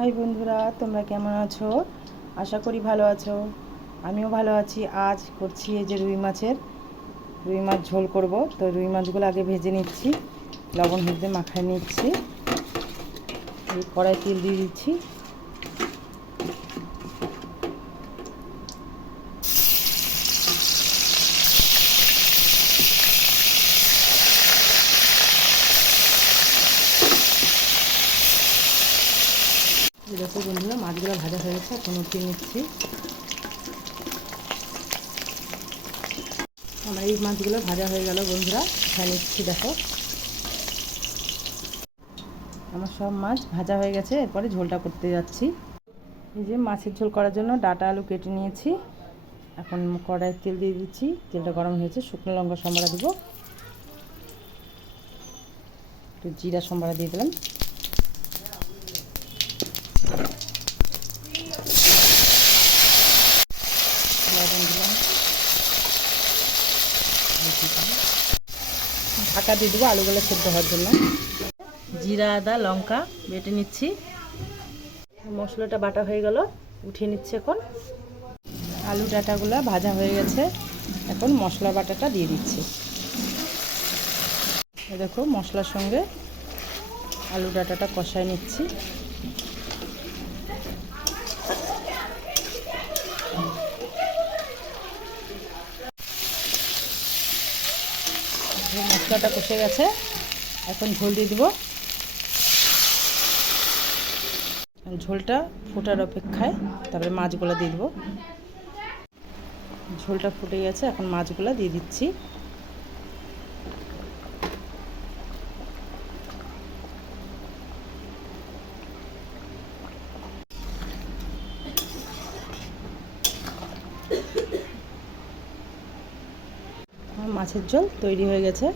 High বন্ধুরা, তোমরা কেমন আছো? আশা করি ভালো আছো। আমিও ভালো আছি। আজ করছি এই যে রুই মাছ ঝোল করব। তো রুই মাছগুলো আগে ভেজে নিচ্ছি, লবণ হলদে মাখায় নিচ্ছি। এই কড়াই তেল দিয়ে দিচ্ছি। দেখো বন্ধুরা, মাছগুলো ভাজা হয়ে গেছে, এখন উঠিয়ে নিচ্ছি। আমার এই মাছগুলো ভাজা হয়ে গেল বন্ধুরা, উঠিয়ে নিচ্ছি। দেখো আমার সব মাছ ভাজা হয়ে গেছে, এরপরে ঝোলটা করতে যাচ্ছি। এই যে মাছের ঝোল করার জন্য ডাঁটা আলু কেটে নিয়েছি। এখন কড়াইয়ে তেল দিয়ে দিচ্ছি। তেলটা গরম হয়েছে, শুকনো লঙ্কা সম্বারা দেবো, একটু জিরা সম্বারা দিয়ে দিলাম। লবণ দিলাম, ঢাকা দিয়ে দেবো আলুগুলো সেদ্ধ হওয়ার জন্য। জিরা আদা লঙ্কা বেটে নিচ্ছি। মশলাটা বাটা হয়ে গেল, উঠিয়ে নিচ্ছি। এখন আলু ডাঁটাগুলো ভাজা হয়ে গেছে, এখন মশলা বাটাটা দিয়ে দিচ্ছি। দেখো মশলার সঙ্গে আলু ডাঁটাটা কষায় নিচ্ছি। মশলাটা কষে গেছে, এখন ঝোল দিয়ে দেবো। ঝোলটা ফোটার অপেক্ষায়, তারপরে মাছগুলো দিয়ে দেবো। ঝোলটা ফুটে গেছে, এখন মাছগুলো দিয়ে দিচ্ছি। মাছের ঝোল তৈরি হয়ে গেছে।